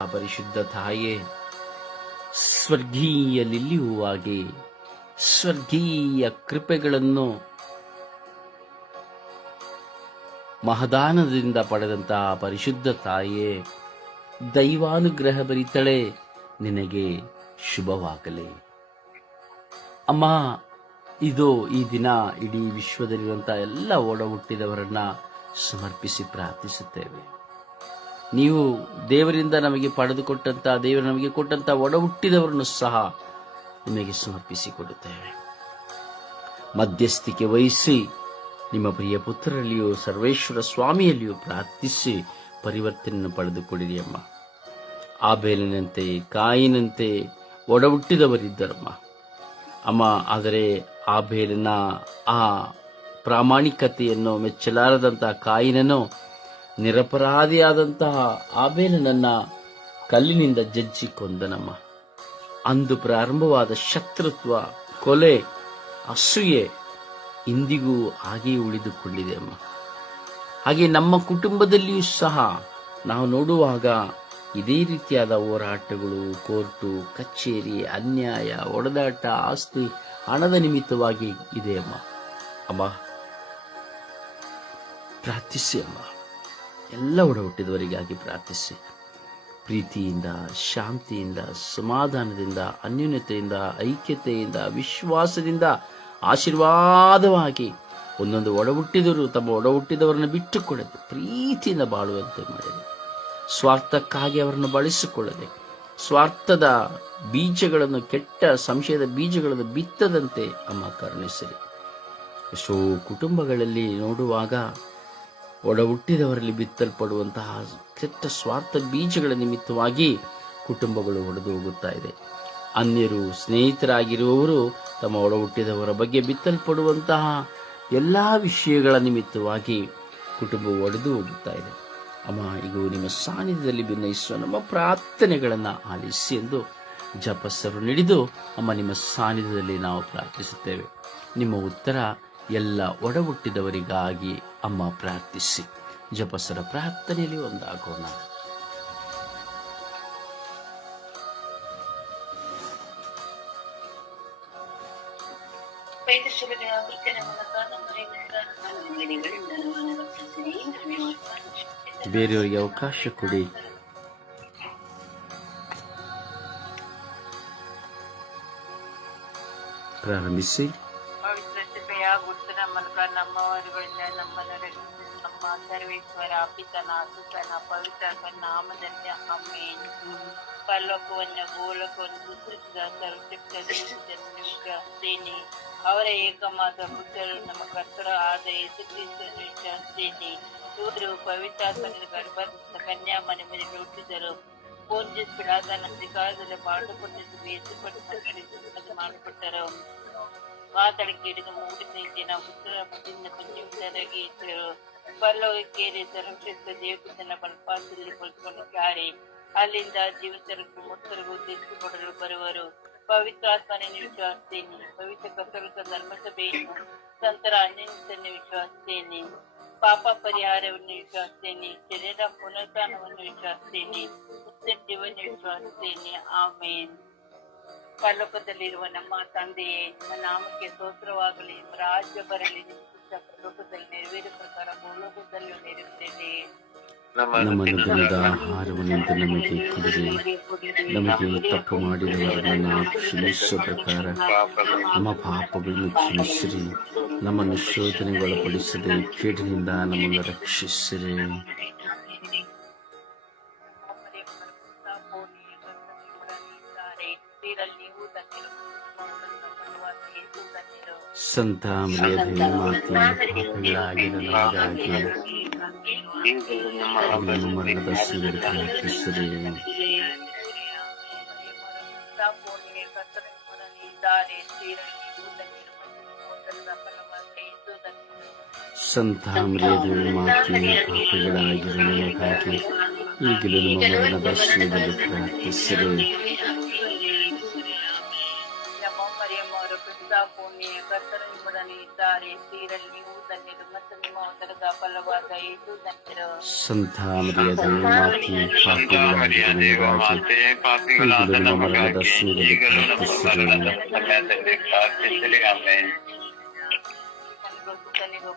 ಆ ಪರಿಶುದ್ಧ ತಾಯೇ ಸ್ವರ್ಗೀಯ ಲಿಲ್ಲಿ ಹೂವಾಗಿ ಸ್ವರ್ಗೀಯ ಕೃಪೆಗಳನ್ನು ಮಹದಾನದಿಂದ ಪಡೆದಂತಹ ಪರಿಶುದ್ಧ ತಾಯೇ ದೈವಾನುಗ್ರಹ ಬರಿತಳೆ ನಿನಗೆ ಶುಭವಾಗಲಿ. ಅಮ್ಮ, ಇದು ಈ ದಿನ ಇಡೀ ವಿಶ್ವದಲ್ಲಿರುವಂತಹ ಎಲ್ಲ ಒಡ ಹುಟ್ಟಿದವರನ್ನ ಸಮರ್ಪಿಸಿ ಪ್ರಾರ್ಥಿಸುತ್ತೇವೆ. ನೀವು ದೇವರಿಂದ ನಮಗೆ ಪಡೆದುಕೊಟ್ಟಂತ, ದೇವರು ನಮಗೆ ಕೊಟ್ಟಂತ ಒಡ ಹುಟ್ಟಿದವರನ್ನು ಸಹ ನಿಮಗೆ ಸಮರ್ಪಿಸಿಕೊಡುತ್ತೇವೆ. ಮಧ್ಯಸ್ಥಿಕೆ ವಹಿಸಿ ನಿಮ್ಮ ಪ್ರಿಯ ಪುತ್ರರಲ್ಲಿಯೂ, ಸರ್ವೇಶ್ವರ ಸ್ವಾಮಿಯಲ್ಲಿಯೂ ಪ್ರಾರ್ಥಿಸಿ ಪರಿವರ್ತನೆಯನ್ನು ಪಡೆದುಕೊಡಿರಿ ಅಮ್ಮ. ಆಬೇಲಿನಂತೆ, ಕಾಯಿನಂತೆ ಒಡ ಹುಟ್ಟಿದವರಿದ್ದರಮ್ಮ. ಅಮ್ಮ, ಆದರೆ ಆಬೇಲಿನ ಆ ಪ್ರಾಮಾಣಿಕತೆಯನ್ನು ಮೆಚ್ಚಲಾರದಂತಹ ಕಾಯಿನನ್ನು ನಿರಪರಾಧಿಯಾದಂತಹ ಆಬೇಲನನ್ನ ಕಲ್ಲಿನಿಂದ ಜಜ್ಜಿ ಕೊಂದನಮ್ಮ ಅಂದು ಪ್ರಾರಂಭವಾದ ಶತ್ರುತ್ವ, ಕೊಲೆ, ಅಸೂಯೆ ಇಂದಿಗೂ ಹಾಗೆಯೇ ಉಳಿದುಕೊಂಡಿದೆ ಅಮ್ಮ ಹಾಗೆ ನಮ್ಮ ಕುಟುಂಬದಲ್ಲಿಯೂ ಸಹ ನಾವು ನೋಡುವಾಗ ಇದೇ ರೀತಿಯಾದ ಹೋರಾಟಗಳು, ಕೋರ್ಟು, ಕಚೇರಿ, ಅನ್ಯಾಯ, ಒಡೆದಾಟ, ಆಸ್ತಿ ಹಣದ ನಿಮಿತ್ತವಾಗಿ ಇದೆ ಅಮ್ಮ ಅಮ್ಮ, ಪ್ರಾರ್ಥಿಸಿ ಅಮ್ಮ. ಎಲ್ಲ ಒಡ ಹುಟ್ಟಿದವರಿಗಾಗಿ ಪ್ರಾರ್ಥಿಸಿ. ಪ್ರೀತಿಯಿಂದ, ಶಾಂತಿಯಿಂದ, ಸಮಾಧಾನದಿಂದ, ಅನ್ಯೂನ್ಯತೆಯಿಂದ, ಐಕ್ಯತೆಯಿಂದ, ವಿಶ್ವಾಸದಿಂದ, ಆಶೀರ್ವಾದವಾಗಿ ಒಂದೊಂದು ಒಡ ಹುಟ್ಟಿದವರು ತಮ್ಮ ಒಡಹುಟ್ಟಿದವರನ್ನು ಬಿಟ್ಟುಕೊಡದೆ ಪ್ರೀತಿಯಿಂದ ಬಾಳುವಂತೆ ಮಾಡಿದೆ ಸ್ವಾರ್ಥಕ್ಕಾಗಿ ಅವರನ್ನು ಬಳಸಿಕೊಳ್ಳದೆ, ಸ್ವಾರ್ಥದ ಬೀಜಗಳನ್ನು, ಕೆಟ್ಟ ಸಂಶಯದ ಬೀಜಗಳನ್ನು ಬಿತ್ತದಂತೆ ಅಮ್ಮ ಕರುಣಿಸಿರಿ. ಎಷ್ಟೋ ಕುಟುಂಬಗಳಲ್ಲಿ ನೋಡುವಾಗ ಒಡ ಹುಟ್ಟಿದವರಲ್ಲಿ ಬಿತ್ತಲ್ಪಡುವಂತಹ ಕೆಟ್ಟ ಸ್ವಾರ್ಥ ಬೀಜಗಳ ನಿಮಿತ್ತವಾಗಿ ಕುಟುಂಬಗಳು ಒಡೆದು ಹೋಗುತ್ತಾ ಇದೆ. ಅನ್ಯರು ಸ್ನೇಹಿತರಾಗಿರುವವರು ತಮ್ಮ ಒಡ ಹುಟ್ಟಿದವರ ಬಗ್ಗೆ ಬಿತ್ತಲ್ಪಡುವಂತಹ ಎಲ್ಲ ವಿಷಯಗಳ ನಿಮಿತ್ತವಾಗಿ ಕುಟುಂಬವು ಒಡೆದು ಹೋಗುತ್ತಾ ಇದೆ. ಅಮ್ಮ ಇದು ನಿಮ್ಮ ಸಾನ್ನಿಧ್ಯದಲ್ಲಿ ಭಿನ್ನಯಿಸುವ ನಮ್ಮ ಪ್ರಾರ್ಥನೆಗಳನ್ನು ಆಲಿಸಿ ಎಂದು ಜಪಸ್ಸರು ನೀಡಿದು ಅಮ್ಮ, ನಿಮ್ಮ ಸಾನ್ನಿಧ್ಯದಲ್ಲಿ ನಾವು ಪ್ರಾರ್ಥಿಸುತ್ತೇವೆ. ನಿಮ್ಮ ಉತ್ತರ ಎಲ್ಲ ಒಡಹುಟ್ಟಿದವರಿಗಾಗಿ ಅಮ್ಮ ಪ್ರಾರ್ಥಿಸಿ. ಜಪಸರ ಪ್ರಾರ್ಥನೆಯಲ್ಲಿ ಒಂದಾಗೋಣ. ಬೇರೆಯವರಿಗೆ ಅವಕಾಶ ಕೊಡಿ. ಪ್ರಾರಂಭಿಸಿ. ಸರ್ವೇಶ್ವರ ಪಿತನ, ಸುತನ, ಪವಿತ್ರ ನಾಮದಲ್ಲಿ ಅಮ್ಮೇನ್ ಪಲ್ಲೋಕವನ್ನು ಗೋಲಕವನ್ನು ಸೃಷ್ಟಿಸಿದ ಸರ್ವಶಕ್ತ ವಿಶ್ವಾಸಿದ್ದೇನೆ ಅವರ ಏಕಮಾತ್ರ ಪುತ್ರರು, ನಮ್ಮ ಕರ್ತರ ಆದ ಯೇಸು ಕ್ರಿಸ್ತನ್ನು ವಿಶ್ವಾಸಿದ್ದೇನೆ ಇವರು ಪವಿತ್ರಾತ್ಮನ ಗರ್ಭದ ಕನ್ಯಾ ಮನೆ ಮೇಲೆ ಹುಟ್ಟಿದರು ಪೂಜ್ಯಸ್ ಪಿಡಾತನ ಅಧಿಕಾರದಲ್ಲಿ ಬಾಳುಪಟ್ಟಿದ್ದು ಬೇಸಪಟ್ಟು ಮಾಡಿಕೊಟ್ಟರು. ಮಾತಡಕ್ಕೆ ಹಿಡಿದು ಮೂಡಿನ ಪುತ್ರ ಇದ್ದರು. ಪರಲೋಕಕ್ಕೇರಿ ಸರ್ವಶ್ರೇಷ್ಠ ದೇವತನ ಬಲಪಾಸದಲ್ಲಿ ಕುಳಿತುಕೊಂಡಿದ್ದಾರೆ ಅಲ್ಲಿಂದ ಜೀವಿತರಿಗೂ ಮುತ್ತರಿಗೂ ತೀರ್ಪು ಕೊಡಲು ಬರುವರು ಪವಿತ್ರಾತ್ಮನ ವಿಶ್ವಾಸಿಸ್ತೇನೆ ಪವಿತ್ರ ಕಸರುತ ಧರ್ಮಸಭೆಯನ್ನು ಸಂತರ ಅನ್ಯನಿಸನ್ನು ವಿಶ್ವಾಸಿಸ್ತೇನೆ ಪಾಪ ಪರಿಹಾರವನ್ನು ವಿಶ್ವಾಸಿಸ್ತೇನೆ ಶರೀರ ಪುನರುತ್ಥಾನವನ್ನು ವಿಶ್ವಾಸಿಸ್ತೇನೆ ಜೀವನ ವಿಶ್ವಾಸಿಸ್ತೇನೆ ಆಮೇನ್. ಪರಲೋಕದಲ್ಲಿರುವ ನಮ್ಮ ತಂದೆಯೇ ನಿಮ್ಮ ನಾಮಕ್ಕೆ ಸ್ತೋತ್ರವಾಗಲಿ ನಿಮ್ಮ ರಾಜ್ಯ ಬರಲಿ ನಿಮ್ಮ ಚಿತ್ತ ಪರಲೋಕದಲ್ಲಿ ನೆರವೇರ ಪ್ರಕಾರ ಭೂಲೋಕದಲ್ಲೂ ನೆರವೇರಿದೆ ನಮ್ಮ ದಿನದ ಆಹಾರವನ್ನು ನಮಗೆ ಕೊಡಿರಿ. ನಮಗೆ ತಪ್ಪು ಮಾಡಿದವರನ್ನು ಕ್ಷಮಿಸುವ ಪ್ರಕಾರ ನಮ್ಮ ಪಾಪಗಳನ್ನು ಕ್ಷಮಿಸಿರಿ. ನಮ್ಮನ್ನು ಶೋಧನೆಗೊಳಪಡಿಸದೆ ಕೇಡಿನಿಂದ ನಮ್ಮನ್ನು ರಕ್ಷಿಸಿರಿ. ಸಂತ ಮರಿಯದ ಮಾತೆ ಪಾಪಿಗಳಾಗಿರೋ ನಮಗಾಗಿ ನಮ್ಮ ಮರಣದ ಸಿಗರೆ ಪ್ರಾರ್ಥಿಸಿರಿ ಸಂತ ಮರಿಯದ ಮಾತೆ ಪಾಪಿಗಳಾಗಿರೋ ನಮಗಾಗಿ ಈಗಲೂ ನಮ್ಮ ಮರಣದ ಸಿಗರೆ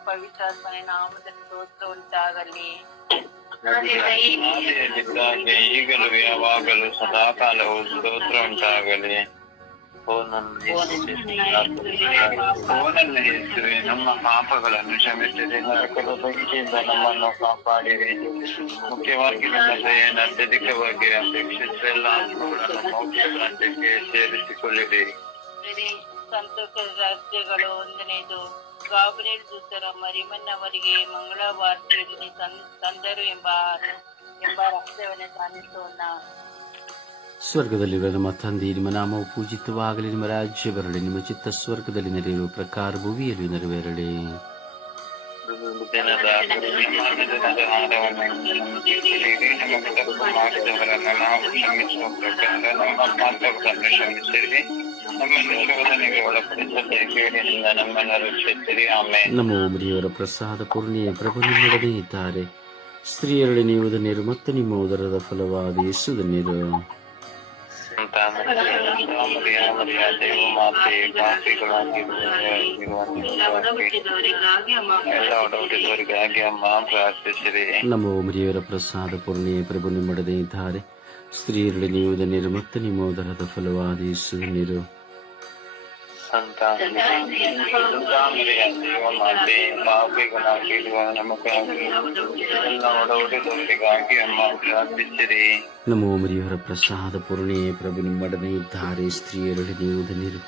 ಪವಿತ್ರಾತ್ಮನ ನಾಮದಲ್ಲಿ ಸ್ತೋತ್ರ ಉಂಟಾಗಲಿ ಆದಿಯಲ್ಲಿದ್ದಾಗೆ ಈಗಲೂ ಯಾವಾಗಲೂ ಸದಾ ಕಾಲವು ಸ್ತೋತ್ರ ಉಂಟಾಗಲಿ ಓ ನನ್ನ ನನ್ನ ಯೇಸುವೆ ನಮ್ಮ ಪಾಪಗಳನ್ನು ಕ್ಷಮಿಸಿದೆ ನರಕದ ಬೆಂಕಿಯಿಂದ ನಮ್ಮನ್ನು ಕಾಪಾಡಿರಿ ಮುಖ್ಯವಾಗಿ ನಮ್ಮ ದಯನ ಅತ್ಯಧಿಕವಾಗಿ ಅಪೇಕ್ಷಿಸಿ ಎಲ್ಲ ಆತ್ಮಗಳನ್ನು ಮೋಕ್ಷ ರಾಜ್ಯಕ್ಕೆ ಸೇರಿಸಿಕೊಳ್ಳಿರಿ ಒಂದನೇದು. ಗಾಬ್ರಿಯಲ್ ದೂತರ ಮರಿಮನ್ನವರಿಗೆ ಮಂಗಳವಾರ್ತೆಯಲ್ಲಿ ತಂದರು ಎಂಬ ಎಂಬ ರಹಸ್ಯವನ್ನು ಧ್ಯಾನಿಸೋಣ ಸ್ವರ್ಗದಲ್ಲಿರುವ ನಮ್ಮ ತಂದೆ ನಿಮ್ಮ ನಾಮವು ಪೂಜಿತವಾಗಲಿ ನಿಮ್ಮ ರಾಜ್ಯ ಬರಲಿ ನಿಮ್ಮ ಚಿತ್ತ ಸ್ವರ್ಗದಲ್ಲಿ ನೆರೆಯುವ ಪ್ರಕಾರ ಭೂಮಿಯಲ್ಲಿ ನೆರವೇರಲಿ ದಿನದ ದಿನದ ಆಹಾರವನ್ನು ನಮಗೆ ಕೊಡಿರಿ ನಮಗೆ ತಪ್ಪು ಮಾಡಿದವರನ್ನು ನಾವು ಕ್ಷಮಿಸುವ ಪ್ರಕಾರ ನಮ್ಮ ಪಾಪಗಳನ್ನು ಕ್ಷಮಿಸಿರಿ ನಮ್ಮನ್ನು ಶೋಧನೆಗೆ ಒಳಪಡಿಸದೆ ಕೇಳಿನಿಂದ ನಮ್ಮನ್ನು ರಕ್ಷಿಸಿರಿ ಆಮೇಲೆ ನಮ್ಮ ಉಮರಿಯವರ ಪ್ರಸಾದ ಪೂರ್ಣಿಯ ಪ್ರಭು ನಿಮ್ಮೊಡನೆ ಇದ್ದಾರೆ ಸ್ತ್ರೀಯರಲ್ಲಿ ನೀವು ಧನ್ಯರು ಮತ್ತು ನಿಮ್ಮ ಉದರದ ಫಲವಾದ ಯೇಸು ಧನ್ಯರು ನಮ್ಮ ಉಮರಿಯವರ ಪ್ರಸಾದ ಪೂರ್ಣಿ ಪ್ರಭು ನಿಮ್ಮೊಡನೆ ಇದ್ದಾರೆ. ಸ್ತ್ರೀಯರಲ್ಲಿ ನೀವು ಧನ್ಯರು ಮತ್ತು ನಿಮ್ಮ ಉದರದ ಫಲವಾದ ಯೇಸು ಧನ್ಯರು ಸಂತ ಮರಿಯ ದೇವ ಮಾತೆ ಪಾಪಿಗಳಾಗಿರುವ ನಮಗಾಗಿ ಎಲ್ಲ ಒಡಹುಟ್ಟಿದವರಿಗಾಗಿ ಅಮ್ಮ ಪ್ರಾರ್ಥಿಸಿರಿ ನಮ್ಮ ಉಮರಿಯವರ ಪ್ರಸಾದ ಪೂರ್ಣಿಯ ಪ್ರಭು ನಿಮ್ಮೊಡನೆ ಇದ್ದಾರೆ ಧನ್ಯರು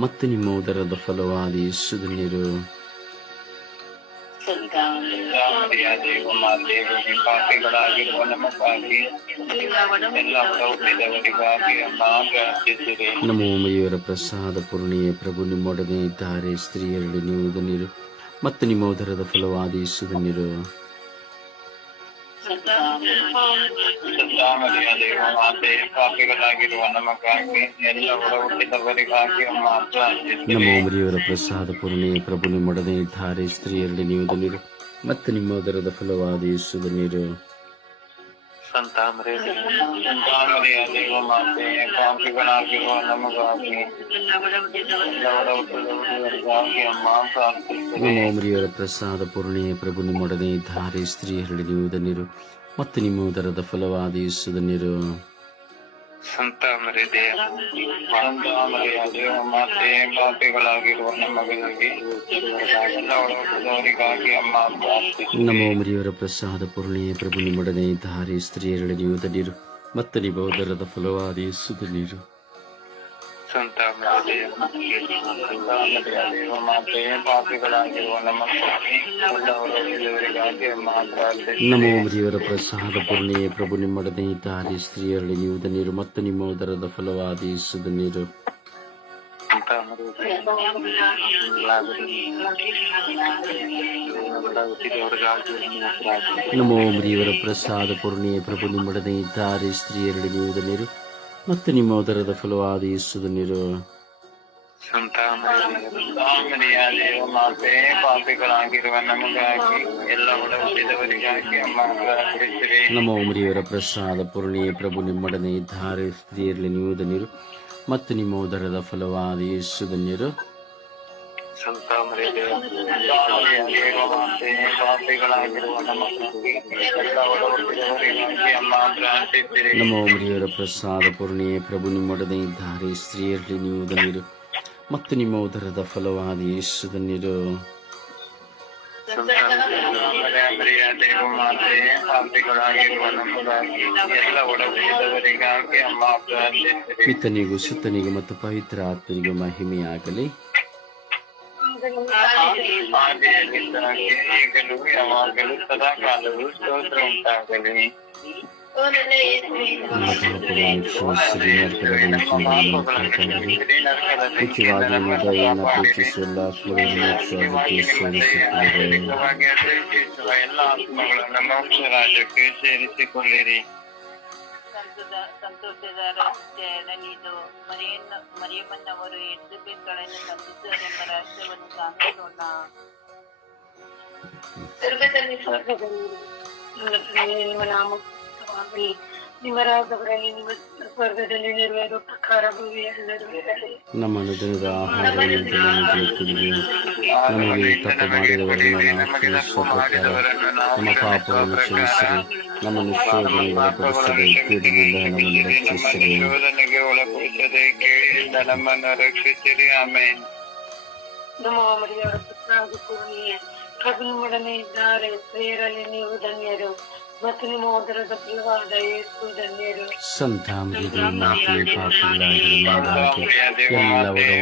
ಮತ್ತು ನಿಮ್ಮ ಉದರದ ಫಲವಾದ ಯೇಸು ಮರಿಯ ದೇವ ಮಾತೆ ಪಾಪಿಗಳಾಗಿರುವ ನಮಗಾಗಿ ಎಲ್ಲ ಅಮ್ಮ ಪ್ರಾರ್ಥಿಸಿರಿ ಪ್ರಸಾದ ಪೂರ್ಣಿಯ ಪ್ರಭು ನಿಮ್ಮೊಡನೆ ಇದ್ದಾರೆ. ಸ್ತ್ರೀಯರಲ್ಲಿ ನೀವು ಧನ್ಯರು ಮತ್ತು ನಿಮ್ಮ ಉದರದ ಫಲವಾದ ಯೇಸು ಧನ್ಯರು ಮರಿಯ ದೇವ ಮಾತೆ ಪಾಪಿಗಳಾಗಿರುವ ನಮಗಾಗಿ ಎಲ್ಲ ಒಡಹುಟ್ಟಿದವರಿಗಾಗಿ ಅಮ್ಮ ಪ್ರಾರ್ಥಿಸಿರಿ ನಮ್ಮ ಉಮರಿಯವರ ಪ್ರಸಾದ ಪೂರ್ಣಿಯ ಪ್ರಭು ನಿಮ್ಮೊಡನೆ ಇದ್ದಾರೆ. ಸ್ತ್ರೀಯರಲ್ಲಿ ನೀವು ಧನ್ಯರು ಮತ್ತು ನಿಮ್ಮ ಉದರದ ಫಲವಾದ ಯೇಸುದ ನೀರು. ಸಂತ ಪ್ರಸಾದ ಪೂರ್ಣಿಯ ಪ್ರಭು ನಿಮ್ಮೊಡನೆ ಧಾರೆ ಸ್ತ್ರೀಯರಲ್ಲಿ ನೀವು ಧನ್ಯರು ಮತ್ತು ನಿಮ್ಮ ಉದರದ ಫಲವಾದ ಯೇಸುದ ಧನ್ಯರು ಸಂತ ಮರಿದೆಯ ಸಂತ ಮರಿಯ ದೇವ ಮಾತೆ ಪಾಪಿಗಳಾಗಿರುವ ನಮಗಾಗಿ ಅಮ್ಮ ನಮ್ಮ ಮರಿಯವರ ಪ್ರಸಾದ ಪೂರ್ಣಿಯ ಪ್ರಭು ನಿಮ್ಮೊಡನೆ ಧಾರಿ ಸ್ತ್ರೀಯರಲ್ಲಿ ನೀವು ಧನ್ಯರು ಮತ್ತು ನಿಮ್ಮ ಉದರದ ಫಲವಾದ ಯೇಸು ಧನ್ಯರು ಸಂತ ಮರಿದೆ ಸಂತ ಮರಿಯ ದೇವ ಮಾತೆ ಪಾಪಿಗಳಾಗಿರುವ ನಮ್ಮ ನಮೋ ದೇವರ ಪ್ರಸಾದ ಪೂರ್ಣೆಯೇ ಪ್ರಭು ನಿಮ್ಮೊಡನೆ ಇದ್ದಾರೆ ಸ್ತ್ರೀಯರಲ್ಲಿ ನೀವು ನೀರು ಮತ್ತು ನಿಮ್ಮ ಉದರದ ಫಲವಾದ ಯೇಸು ನೀರು ನಮೋ ದೇವರ ಪ್ರಸಾದ ಪೂರ್ಣಿಯ ಪ್ರಭು ನಿಮ್ಮೊಡನೆ ಇದ್ದಾರೆ ಸ್ತ್ರೀಯರಲ್ಲಿ ನೀವು ಧನ್ಯರು. ಮತ್ತು ನಿಮ್ಮ ಉದರದ ಫಲವಾದ ಯೇಸುದ ನೀರು. ನಮ್ಮ ಉಮರಿಯವರ ಪ್ರಸಾದ ಪೂರ್ಣಿಯ ಪ್ರಭು ನಿಮ್ಮೊಡನೆ ಇದ್ದಾರೆ. ಸ್ತ್ರೀಯರಲ್ಲಿ ಧನ್ಯರು ಮತ್ತು ನಿಮ್ಮ ಉದರದ ಫಲವಾದ ಯೇಸುದ ನೀರು. ನಮ್ಮ ಉಮರಿಯವರ ಪ್ರಸಾದ ಪೂರ್ಣಿಯ ಪ್ರಭು ನಿಮ್ಮೊಡನೆ ಇದ್ದಾರೆ. ಸ್ತ್ರೀಯರಲ್ಲಿ ನೀವು ಧನ್ಯರು ಮತ್ತು ನಿಮ್ಮ ಉದರದ ಫಲವಾದ ಯೇಸು ಧನ್ಯರು ಪಿತನಿಗೂ ಸುತ್ತನಿಗೂ ಮತ್ತು ಪವಿತ್ರ ಆತ್ಮನಿಗೂ ಮಹಿಮೆಯಾಗಲಿ. ಯಾವಾಗಲೂ ಸದಾ ಕಾಲವು ಸ್ತೋತ್ರ ಉಂಟಾಗಲಿ ನಮ್ಮ ಪಾಪಗಳನ್ನು ಕ್ಷಮಿಸಿರಿ ನರಕದ ಬೆಂಕಿಯಿಂದ ಕಾಪಾಡಿರಿ. ಮುಖ್ಯವಾಗಿ ನಿಮ್ಮ ದಯೆಯನ್ನು ಅಪೇಕ್ಷಿಸಿ ಎಲ್ಲ ಆತ್ಮಗಳನ್ನು ಮೋಕ್ಷಕ್ಕೆ ಸೇರಿಸುತ್ತಿದ್ದಾರೆ ಅಪೇಕ್ಷಿಸುವ ಎಲ್ಲ ಆತ್ಮಗಳನ್ನು ಮೋಕ್ಷ ರಾಜ್ಯಕ್ಕೆ ಸೇರಿಸಿಕೊಳ್ಳಿರಿ ಸಂತ ಸಂತೋಷದ ಸಂತೋಷದ ಜನನಿದು ಮರಿಯನ್ನ ಮರಿಯಮ್ಮನವರು ಎಂಟು ಬೇಕಗಳನ್ನು ಸಂತೋಷವೆಂಬ ರಹಸ್ಯವನ್ನು ಕಾಣಿಸೋಣ ಸ್ವರ್ಗದಲ್ಲಿ ಸ್ವರ್ಗದಲ್ಲಿ ನಿಮ್ಮ ನಾಮ ಪವಿತ್ರವಾಗಲಿ. ನಿಮ್ಮ ಸ್ವರ್ಗದಲ್ಲಿ ಅನುದಿನದ ಆಹಾರವನ್ನು ನಮ್ಮ ಪಾಪವನ್ನು ಕ್ಷಮಿಸಿರಿ, ನಮ್ಮನ್ನು ಶೋಧನೆಗೆ ಒಳಪಡಿಸದೆ ಕೀಡಿನಿಂದ ನಮ್ಮನ್ನು ರಕ್ಷಿಸಿರಿ ಇದ್ದಾರೆ, ಪ್ರೇಯರಲ್ಲಿ ನೀವು ಧನ್ಯರು ಮತ್ತು ನಿಮ್ಮ ಉದರದ ಫಲವಾದ ಯೇಸು ಧನ್ಯರು ಸಂತ ಮೃದು ಮಾತೆ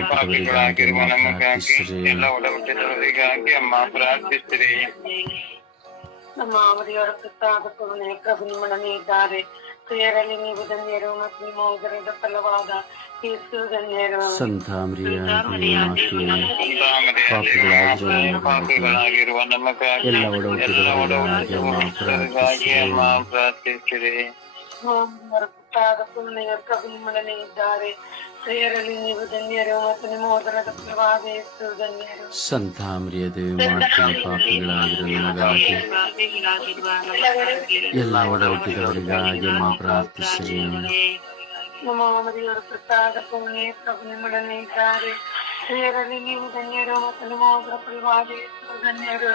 ಪಾಪಿಗಳಾಗಿರುವ ನಮಗಾಗಿ ಎಲ್ಲ ಒಡಹುಟ್ಟಿದವರಿಗಾಗಿ ಪ್ರಾರ್ಥಿಸಿರಿ ಎಲ್ಲ ಒಳಹುಟ್ಟಿದವರಿಗಾಗಿ ಅಮ್ಮ ಪ್ರಾರ್ಥಿಸಿರಿ ನಮ್ಮ ಅವರಿಯವರ ಪ್ರಸಾದ ಪ್ರಭು ನಿಮ್ಮೊಡನೆ ಇದ್ದಾರೆ ಸ್ತ್ರೀಯರಲ್ಲಿ ನೀವು ಧನ್ಯರು ಮತ್ತು ನಿಮ್ಮ ಉದರದ ಫಲವಾದ ಯೇಸು ಧನ್ಯರು ಸಂತ ಮರಿಯ ಮಾತೆ ಪಾಪಿಗಳಾಗಿರುವ ಸ್ತ್ರೀಯರಲ್ಲಿ ನೀವು ಧನ್ಯರು ಮತ್ತು ನಿಮ್ಮ ಉದರದ ಫಲವಾದ ಯೇಸು ಧನ್ಯರು. ಸಂತ ಮರಿಯದೆ ಮಾತೆ ಪಾಪಿಗಳಾಗಿರುವ ನಮಗಾಗಿ ಎಲ್ಲ ಒಡಹುಟ್ಟಿದವರಿಗಾಗಿ ಮಾ ಪ್ರಾರ್ಥಿಸಿರಿ ನಮ್ಮ ಮರಿಯವರ ಪ್ರಸಾದ ಪೂರ್ಣೆ ಪ್ರಭು ನಿಮ್ಮೊಡನೆ ಇದ್ದಾರೆ. ಸ್ತ್ರೀಯರಲ್ಲಿ ನೀವು ಧನ್ಯರು ಮತ್ತು ನಿಮ್ಮ ಉದರ ಫಲವಾದ ಯೇಸು ಧನ್ಯರು.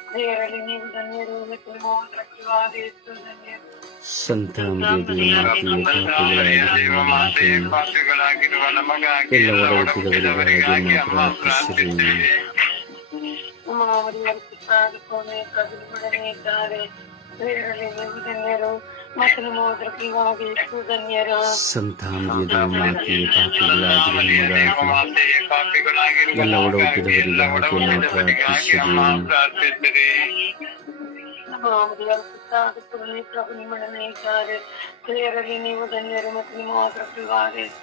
ಸ್ತ್ರೀಯರಲ್ಲಿ ನೀವು ಧನ್ಯರು ಮತ್ತು ಧನ್ಯರು ಪಾಪಿಗಳಾಗಿರುವ ನಮಗಾಗಿ ಪಾಪಿಗಳಾಗಿರುವ ನಮಗಾಗಿ ಎಲ್ಲ ಎಲ್ಲ ಒಡಹುಟ್ಟಿದವರಿಗಾಗಿ ಅಮ್ಮ ಒಡಹುಟ್ಟಿದವರಿಗಾಗಿ ಅಮ್ಮ ಇದ್ದಾರೆ. ಸ್ತ್ರೀಯರಲ್ಲಿ ನೀವು ಧನ್ಯರು ಮತ್ತು ನಿಮ್ಮ ಉದರ ಫಲವಾದ ಯೇಸು ಧನ್ಯರು ಸಂತ ಮರಿಯದೆ ಮಾತೆ ಪಾಪಿಗಳಾಗಿರುವ ಮಾತೆ ನಮಗಾಗಿ ಪಾಪಿಗಳಾಗಿರುವ ನಮಗಾಗಿ ಎಲ್ಲ ಎಲ್ಲ ಒಡಹುಟ್ಟಿದವರಿಗಾಗಿ ಒಡಹುಟ್ಟಿದವರಿಗಾಗಿ ಅಮ್ಮ ಅಮ್ಮ ಪ್ರಾರ್ಥಿಸಿರಿ ಪ್ರಾರ್ಥಿಸಿರಿ ಮಾನವರ ಪ್ರಸಾದ ಪೂರ್ಣೆ ಪ್ರಭು ನಿಮ್ಮೊಡನೆ ಇದ್ದಾರೆ ಸ್ತ್ರೀಯರಲ್ಲಿ ನೀವು ಧನ್ಯರು ಮತ್ತು ನಿಮ್ಮ ಉದರ ಫಲವಾದ ಯೇಸು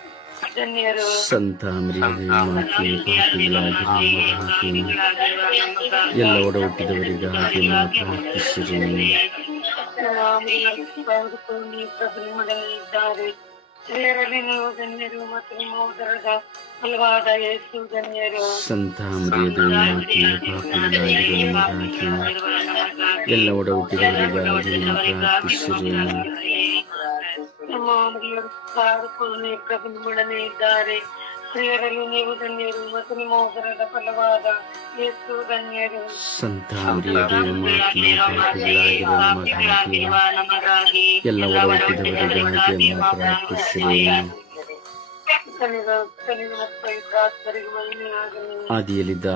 ಧನ್ಯರು ಸಂತ ಮರಿಯದೆ ಮಾತೆ ಪಾಪಿಗಳಾಗಿರುವ ನಮಗಾಗಿ ಮಾತೆ ಪಾಪಿಗಳಾಗಿರುವ ಎಲ್ಲ ನಮಗಾಗಿ ಎಲ್ಲ ಒಡಹುಟ್ಟಿದವರಿಗಾಗಿ ಅಮ್ಮ ಪ್ರಸಾದ ಪೂರ್ಣೆ ಪ್ರಭು ನಿಮ್ಮೊಡನೆ ಇದ್ದಾರೆ ಸ್ತ್ರೀಯರಲ್ಲಿ ನೀವು ಧನ್ಯರು ಮತ್ತು ನಿಮ್ಮ ಉದರದ ಫಲವಾದ ಯೇಸು ಧನ್ಯರು ಸಂತ ಎಲ್ಲ ಒಡಹುಟ್ಟಿದವರಿಗಾಗಿ ಅಮ್ಮ ಪ್ರಾರ್ಥಿಸಿರಿ ನಮ್ಮ ಮರಿಯರು ಸಾರು ಪೂರ್ಣಿ ಪ್ರಭು ನಿಮ್ಮೊಡನೆ ಇದ್ದಾರೆ. ಸ್ತ್ರೀಯರಲ್ಲಿ ನೀವು ಧನ್ಯರು ಮತ್ತು ನಿಮ್ಮ ಉದರದ ಫಲವಾದ ಯೇಸು ಧನ್ಯರು. ಸಂತ ಎಲ್ಲ ಪ್ರಾರ್ಥಿಸಿರಿ ಆದಿಯಲ್ಲಿದ್ದ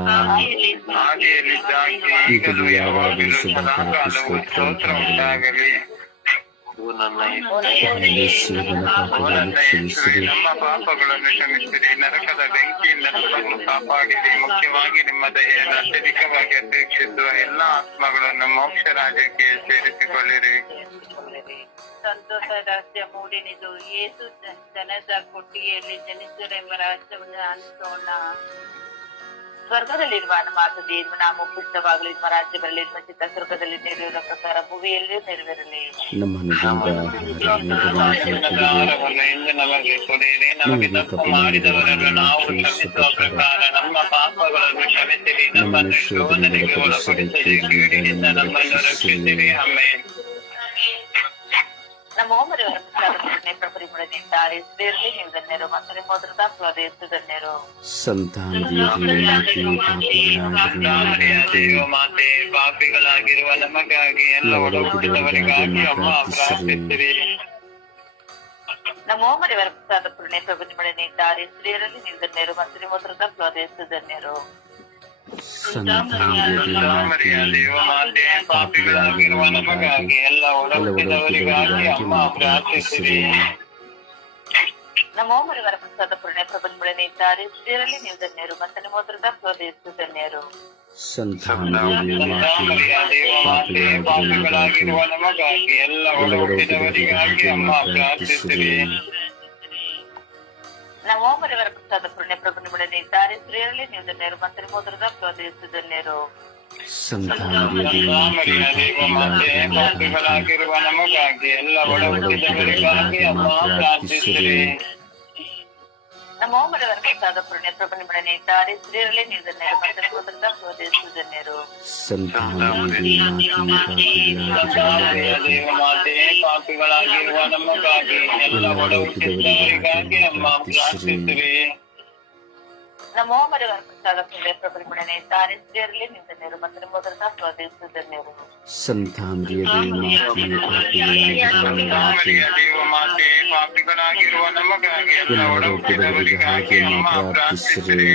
ಈಗಲೂ ಯಾವಾಗಲೂ ಸದಾ ಸ್ತೋತ್ರ ನಮ್ಮ ಪಾಪಗಳನ್ನು ಕ್ಷಮಿಸಿರಿ ನರಕದ ಬೆಂಕಿಯಿಂದ ನಮ್ಮನ್ನು ಕಾಪಾಡಿರಿ ಮುಖ್ಯವಾಗಿ ನಿಮ್ಮ ದಯೆಯನ್ನು ಅತ್ಯಧಿಕವಾಗಿ ಅಪೇಕ್ಷಿಸುವ ಎಲ್ಲಾ ಆತ್ಮಗಳನ್ನು ಮೋಕ್ಷ ರಾಜ್ಯಕ್ಕೆ ಸೇರಿಸಿಕೊಳ್ಳಿರಿ ಸಂತೋಷ ಮೂಡಿನಿದು ಏಸು ಜನದ ಕೊಟ್ಟಿಗೆಯಲ್ಲಿ ಜನಿಸಿದರೆಂಬ ರಾಜ್ಯವನ್ನು ಅನಿಸೋಣ ಸ್ವರ್ಗದಲ್ಲಿರುವ ನಮ್ಮ ಆತದೆ ನಾವು ಪುಸ್ತಕವಾಗಲಿ ನಿಮ್ಮ ರಾಜ್ಯ ಬರಲಿ ನಿಮ್ಮ ಚಿತ್ತ ಸ್ವರ್ಗದಲ್ಲಿ ನೆರವೇರುವ ಪ್ರಕಾರ ಭೂಮಿಯಲ್ಲಿಯೂ ನೆರವೇರಲಿ. ನಮ್ಮ ನಮಗೆ ತಪ್ಪು ಮಾಡಿದವರನ್ನು ನಾವು ಕ್ಷಮಿಸುವ ಪ್ರಕಾರ ನಮ್ಮ ಪಾಪಗಳನ್ನು ಕ್ಷಮಿಸಿರಿ ನಮ್ಮನ್ನು ಶೋಧನೆಗೆ ಒಳಪಡಿಸದೆ ಕೀಡಿನಿಂದ ನಮ್ಮನ್ನು ರಕ್ಷಿಸಿರಿ. ಮಾತೆ ಪಾಪಿಗಳಾಗಿರುವ ದೇವ ಮಾತೆ ಪಾಪಿಗಳಾಗಿರುವ ನಮಗಾಗಿ ಎಲ್ಲ ಒಡಹುಟ್ಟಿದವರಿಗಾಗಿ ಅಮ್ಮ ಪ್ರಾರ್ಥಿಸಿರಿ ನಮ್ಮ ಓಮರಿಯವರ ಪುಸ್ತಕದ ಪುಣ್ಯ ಪ್ರಭುನಿಮಳನಿದ್ದಾರೆ ಸ್ತ್ರೀಯರಲ್ಲಿ ನೀವು ಧನ್ಯರು ಮತ್ತು ನಿಮ್ಮ ಉದರದ ಸ್ವದೇಶ ಧನ್ಯರು ಪಾಪಿಗಳಾಗಿರುವ ನಮಗಾಗಿ ಎಲ್ಲ ಒಡಹುಟ್ಟಿದವರಿಗಾಗಿ ಅಮ್ಮ ಪ್ರಾರ್ಥಿಸಿರಿ. ನಮೋ ಮರಿವರ ಪ್ರಸಾದ ಪುಣ್ಯ ಪ್ರಬಂಧಗಳನ್ನೇ ಇದ್ದಾರೆ ನೀವು ಧನ್ಯರು ಮತ್ತೆ ನಿಮ್ಮ ಹೋದ್ರದ ಧನ್ಯರು ಪಾಪಿಗಳಾಗಿರುವ ನಮಗಾಗಿ ಎಲ್ಲ ಒಳ ಎಲ್ಲವರ ಹುಟ್ಟಿದವರಿಗಾಗಿ ಅಮ್ಮ ನಮೋ ಮರಿವರ ಪ್ರಸಾದ ಪುಣ್ಯ ಪ್ರಬಂಧಗಳನ್ನೇ ಇದ್ದಾರೆ. ಸ್ತ್ರೀಯರಲ್ಲಿ ನೀವು ಧನ್ಯರು ಮಂತ್ರಿ ನಿಮ್ಮ ಉದರದ ಸ್ವದೇಶು ಧನ್ಯರು ಮಾತೆ ಎಲ್ಲ ಅಮ್ಮ ಪ್ರಾರ್ಥಿಸಿರಿ. ಪಾಪಿಗಳಾಗಿರುವ ನಮಗಾಗಿ ಎಲ್ಲ ಹುಟ್ಟಿದವರಿಗಾಗಿ ಅಮ್ಮ ಪ್ರಾರ್ಥಿಸಿರಿ ನಮೋ ಮರಿವರ ಪ್ರಸಾದ ಪುಣ್ಯ ಪ್ರಬಂಧಗಳನ್ನೇ ಇದ್ದಾರೆ ಸ್ತ್ರೀಯರಲ್ಲಿ ನೀವು ಮತ್ತು ನಿಮ್ಮ ಧನ್ಯರು ಸಂತಾನದಲ್ಲಿ ಮಾತೆ ಪಾಪಿಗಳಾಗಿರುವ ನಮಗಾಗಿ ಎಲ್ಲ ಒಳ ಹುಟ್ಟಿದವರಿಗಾಗಿ ಅಮ್ಮ ಪ್ರಾರ್ಥಿಸಿರಿ.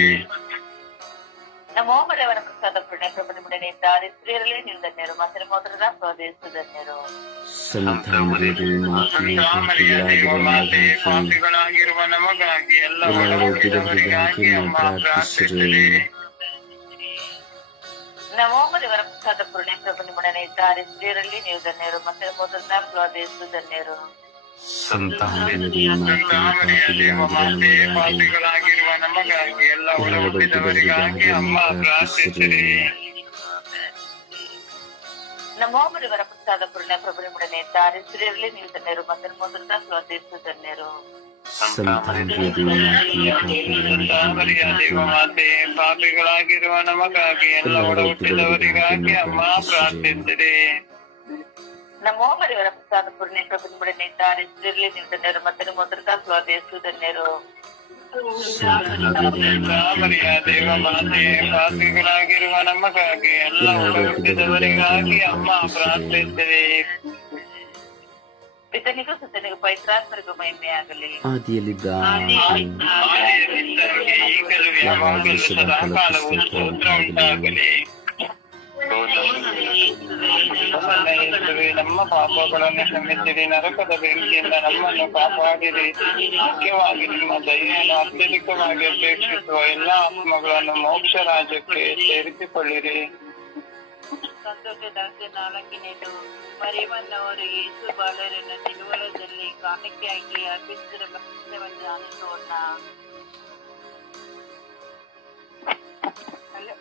ನಮೋ ಮರಿಯವರ ಪ್ರಸಾದ ಪುಣ್ಯ ಪ್ರಬಂಧಗಳನ್ನೇ ಇದ್ದಾರೆ ಸ್ತ್ರೀಯರಲ್ಲಿ ನೀವು ಧನ್ಯರು. ಮತ್ತು ನಿಮ್ಮ ಉದರದ ಧನ್ಯರು ಪಾಪಿಗಳಾಗಿರುವ ನಮಗಾಗಿ ಎಲ್ಲ ಅಮ್ಮ ಪ್ರಾರ್ಥಿಸಿರಿ ಪ್ರಸಾದ ಪುಣ್ಯ ಪ್ರಬಂಧಗಳನ್ನೇ ಇದ್ದಾರೆ ಸ್ತ್ರೀಯರಲ್ಲಿ ನೀವು ಧನ್ಯರು. ಧನ್ಯರು. ಮಾತೆ ಪಾಪಿಗಳಾಗಿರುವ ನಮಗಾಗಿ ಎಲ್ಲ ಒಳ ಹುಟ್ಟಿದವರಿಗಾಗಿ ಅಮ್ಮ ಪ್ರಾರ್ಥಿಸಿರಿ ನಮೋ ಮರಿಯವರ ಪ್ರಸಾದ ಪುಣ್ಯ ಪ್ರಬಂಧಗಳನ್ನೇ ಇದ್ದಾರೆ. ಸ್ತ್ರೀಯರಲ್ಲಿ ನೀವು ಧನ್ಯರು. ಮತ್ತು ನಿಮ್ಮ ಉದರದ ಸ್ವದೇಶು ಮಾತೆ ಪಾಪಿಗಳಾಗಿರುವ ನಮಗಾಗಿ ಎಲ್ಲ ಒಳ ಹುಟ್ಟಿದವರಿಗಾಗಿ ಅಮ್ಮ ಪ್ರಾರ್ಥಿಸಿರಿ. ನಮೋ ಮರಿಯವರ ಪ್ರಸಾದ ಪುಣ್ಯ ಪ್ರಬಂಧಗಳನ್ನೇ ಇದ್ದಾರೆ. ಸ್ತ್ರೀಯರಲ್ಲಿ ನೀವು ಉದರದ ಸ್ವದೇಶು ಧನ್ಯರು. ಪಾಪಿಗಳಾಗಿರುವ ನಮಗಾಗಿ ಎಲ್ಲ ಹುಟ್ಟಿದವರಿಗಾಗಿ ಅಮ್ಮ ಪ್ರಾರ್ಥಿಸಿರಿ ಪಿತನಿಗೂ ಪವಿತ್ರಾತ್ಮರಿಗೂ ಮಹಿಮೆಯಾಗಲಿ ಆದಿಯಲ್ಲಿದ್ದ ಈಗಲೂ ಯಾವಾಗಲೂ ಸದಾ ಸ್ತೋತ್ರ ಉಂಟಾಗಲಿ ನಮ್ಮನ್ನ ಯೇಸುವೆ, ನಮ್ಮ ಪಾಪಗಳನ್ನು ಕ್ಷಮಿಸಿರಿ ನರಕದ ಬೆಂಕಿಯಿಂದ ನಮ್ಮನ್ನು ಕಾಪಾಡಿರಿ. ಮುಖ್ಯವಾಗಿ ನಿಮ್ಮ ದಯೆಯನ್ನು ಅತ್ಯಧಿಕವಾಗಿ ಅಪೇಕ್ಷಿಸುವ ಎಲ್ಲಾ ಆತ್ಮಗಳನ್ನು ಮೋಕ್ಷ ರಾಜ್ಯಕ್ಕೆ ಸೇರಿಸಿಕೊಳ್ಳಿರಿ.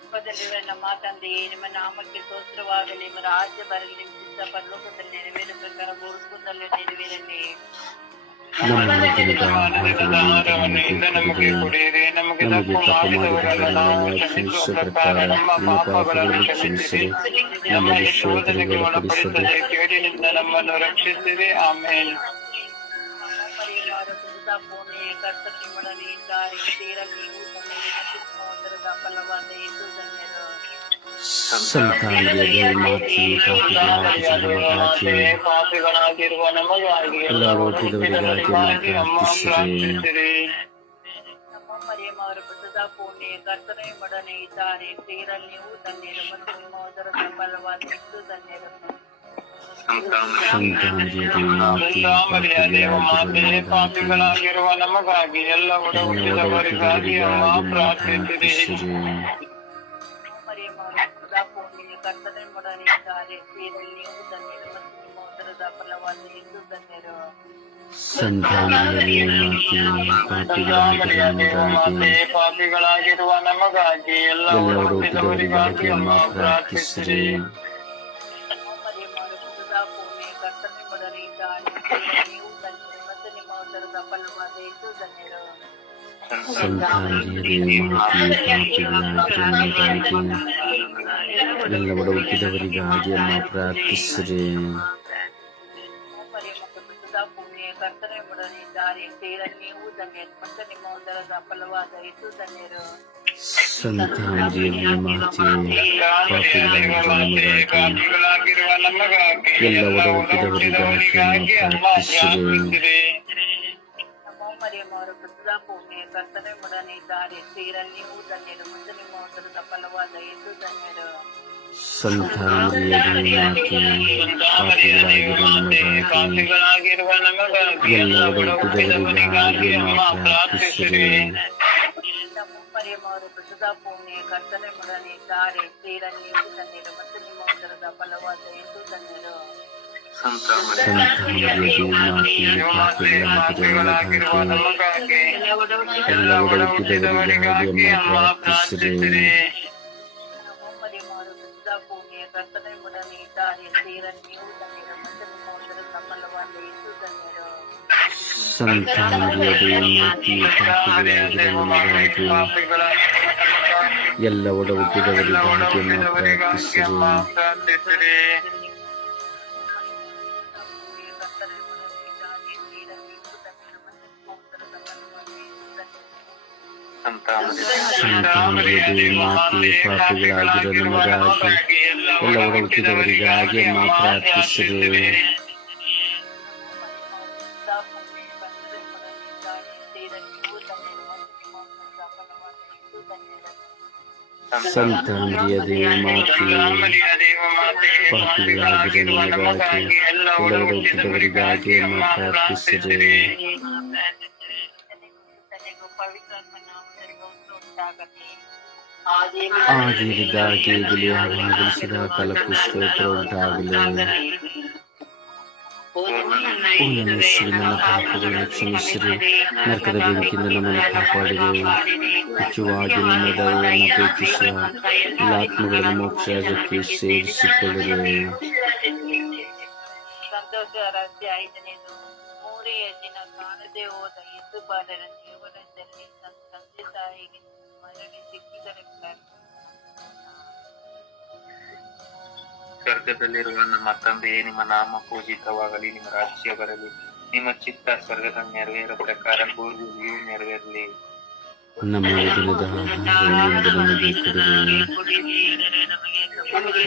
ಅಲ್ಲಪ್ಪದಲ್ಲಿರುವ ನಮ್ಮ ತಂದೆಯೇ ನಿಮ್ಮ ನಾಮಕ್ಕೆ ಸ್ತೋತ್ರವಾಗಲಿ ನಿಮ್ಮ ರಾಜ್ಯ ಬರಲಿ ನಿಮ್ಮ ಚಿತ್ತ ಪರಲೋಕದಲ್ಲಿ ನೆರವೇರ ಪ್ರಕಾರ ಭೂಲೋಕದಲ್ಲಿ ನೆರವೇರಲಿ ನಮ್ಮ ದಿನದ ದಿನದ ಆಹಾರವನ್ನು ಇಂದು ನಮಗೆ ಕೊಡಿರಿ ನಮಗೆ ನಮಗೆ ತಪ್ಪು ತಪ್ಪು ಮಾಡಿದವರನ್ನು ನಾವು ಮಾಡಿದವರನ್ನು ಕ್ಷಮಿಸುವ ಕ್ಷಮಿಸುವ ಪ್ರಕಾರ ಪ್ರಕಾರ ನಮ್ಮ ನಮ್ಮ ಪಾಪಗಳನ್ನು ಪಾಪಗಳನ್ನು ಕ್ಷಮಿಸಿರಿ ಕ್ಷಮಿಸಿರಿ ನಮ್ಮನ್ನು ನಮ್ಮನ್ನು ಶೋಧನೆಗೆ ಶೋಧನೆಗೆ ಒಳಪಡಿಸದೆ ಒಳಪಡಿಸದೆ ಕೇಡಿನಿಂದ ನಮ್ಮನ್ನು ರಕ್ಷಿಸಿರಿ ಆಮೇಲೆ ಪರಿವಾರ ಸುತ್ತ ಪೋಣೆ ಕರ್ತನ ನಿಮ್ಮೊಡನೆ ಇದ್ದಾರೆ ತೀರಲ್ಲಿ ನೀವು ತನ್ನೆಡೆ ಮತ್ತು ಸಹೋದರದ ಫಲವಾದ ಯೇಸು ಧನ್ಯರು ಸಂತಾನದಲ್ಲಿ ಮಾತೆ ಪಾಪಿಗಳಾಗಿರುವ ಪಾಪಿಗಳಾಗಿರುವ ನಮಗಾಗಿ ಎಲ್ಲ ಹುಟ್ಟಿದವರಿಗಾಗಿ ಅಮ್ಮ ಪ್ರಾರ್ಥಿಸಿರಿ ನಮ್ಮ ಮರಿಯಮ್ಮ ಅವರ ಪ್ರಸದ ಪೂರ್ಣೆ ಕರ್ತನ ನಿಮ್ಮೊಡನೆ ಇದ್ದಾರೆ ತೀರಲ್ಲಿ ನೀವು ಧನ್ಯರು ಮತ್ತು ನಿಮ್ಮ ಸಹೋದರದ ಫಲವಾದ ಯೇಸು ಧನ್ಯರು ಪಾಪಿಗಳಾಗಿರುವ ನಮಗಾಗಿ ಎಲ್ಲ ಒಡ ಹುಟ್ಟಿದವರಿಗಾಗಿ ಅಮ್ಮ ಪ್ರಾರ್ಥಿಸಿರಿ ಮರಿಯಮ್ಮ ಅವರ ಪ್ರಸದ ಪೂರ್ಣೆ ಕರ್ತನ ನಿಮ್ಮೊಡನೆ ಎಲ್ಲ ಒಡ ಹುಟ್ಟಿದವರಿಗಾಗಿ ಅಮ್ಮ ಪ್ರಾರ್ಥಿಸಿರಿ ಮರಿಯಮ್ಮ ಪ್ರಸದ ಪೂರ್ಣೆ ಕರ್ತನ ನಿಮ್ಮೊಡನೆ ಇದ್ದಾರೆ ತೀರಲ್ಲಿ ನೀವು ಧನ್ಯರು ಮತ್ತು ನಿಮ್ಮ ಉದರದ ಫಲವಾದ ಯೇಸು ಧನ್ಯರು ಸಂತಾನದಲ್ಲಿ ಮಾತೆ ಪಾಪಿಗಳಾಗಿರುವ ನಮಗಾಗಿ ಪಾಪಿಗಳಾಗಿರುವ ನಮಗಾಗಿ ಎಲ್ಲ ಎಲ್ಲ ಒಡ ಒಡ ಹುಟ್ಟಿದವರಿಗಾಗಿ ಅಮ್ಮ ಹುಟ್ಟಿದವರಿಗಾಗಿ ಅಮ್ಮ ಪ್ರಾರ್ಥಿಸಿರಿ ಪ್ರಾರ್ಥಿಸಿರಿ ನಮ್ಮ ಮರಿಯಮ್ಮ ಅವರ ಪ್ರಸದ ಪೂರ್ಣೆ ಕರ್ತನ ನಿಮ್ಮೊಡನೆ ಇದ್ದಾರೆ ತೀರಲ್ಲಿ ನೀವು ಧನ್ಯರು ಮತ್ತು ನಿಮ್ಮ ಉದರದ ಫಲವಾದ ಯೇಸು ಧನ್ಯರು ಸಂತ ಮರಿಯದೇ ಮಾತೆ ಪಾಪಿಗಳಾಗಿರುವ ನಮಗಾಗಿ ಪಾಪಿಗಳಾಗಿರುವ ನಮಗಾಗಿ ಎಲ್ಲವರ ಹುಟ್ಟಿದವರಿಗಾಗಿ ಮಾ ಪ್ರಾರ್ಥಿಸಿರಿ ನಮ್ಮ ಮರಿಯಮ್ಮವರು ಪ್ರಸದ ಭೂಮಿಯ ಕರ್ತನೆ ಮಡನೆ ಇದ್ದಾರೆ ಸ್ತ್ರೀರಲ್ಲಿ ನೀವು ತನ್ನಿರು ಮತ್ತು ನಿಮ್ಮ ಉತ್ತರದ ಫಲವಾದ ಎಂದು ತನ್ನಿರು. ಸಂತ ಸಂತ ಮರಿಯದೇ ಮಾರು ಪಾಪಿಗಳಾಗಿರುವ ನಮಗಾಗಿ ಕರ್ತನೆ ಸಂತ ಮರಿಯದೇ ಮಾತೆ ಪಾಪಿಗಳಾಗಿರುವ ನಮಗಾಗಿ ಎಲ್ಲ ಒಡ ಹುಟ್ಟಿದವರಿಗಾಗಿ ಮಾ ಪ್ರಾರ್ಥಿಸಿರಿ ಸಂತ ಸಂತ ಮರಿಯದೇ ಮಾತೆ ಪಾಪಿಗಳಾಗಿರೋ ನಮಗಾಗಿ ಎಲ್ಲ ಒಡ ಹುಟ್ಟಿದವರಿಗಾಗಿ ಮಾ ಪ್ರಾರ್ಥಿಸಿರಿ ಸಂತ ಮರಿಯದೇ ಮಾತೆ ಪಾಪಿಗಳಾಗಿರೋ ನಮಗಾಗಿ ಎಲ್ಲ ಒಡ ಹುಟ್ಟಿದವರಿಗಾಗಿ ಮಾ ಪ್ರಾರ್ಥಿಸಿರಿ ಆದಿರಿಗಾಗಿ ಈಗಲೇ ಹಾಗಲಿಸಿದ ಕಾಲಕ್ಕೂ ಸ್ತೋತ್ರ ಉಂಟಾಗಲಿ ಓ ನನ್ನ ಶ್ರೀ ನನ್ನ ಪಾಪಗಳನ್ನು ಕ್ಷಮಿಸಿರಿ ನರಕದ ಬೆಂಕಿಯಿಂದ ನಮ್ಮನ್ನು ಕಾಪಾಡಿರಿ ಮುಖ್ಯವಾಗಿ ನಿಮ್ಮ ದಯೆಯನ್ನು ಪ್ರೀತಿಸುವ ಎಲ್ಲ ಆತ್ಮಗಳನ್ನು ಮೋಕ್ಷಕ್ಕೆ ಸೇರಿಸಿಕೊಳ್ಳುವೆ ಸಂತೋಷ ರಾಜ್ಯ ಐದನೇದು ಮೂರೇ ದಿನ ಹೋದ ತಂದೆ ತಾಯಿಗೆ ಮರಳಿ ಸ್ವರ್ಗದಲ್ಲಿರುವ ನಮ್ಮ ತಂದೆಯೇ ನಿಮ್ಮ ನಾಮ ಪೂಜಿತವಾಗಲಿ, ನಿಮ್ಮ ರಾಜ್ಯ ಬರಲಿ, ನಿಮ್ಮ ಚಿತ್ತ ಸ್ವರ್ಗದ ನೆರವೇರ ಪ್ರಕಾರ ಭೂಮಿಯೂ ನೆರವೇರಲಿ. ನಮಗೆ ಕೊಡಿರಿ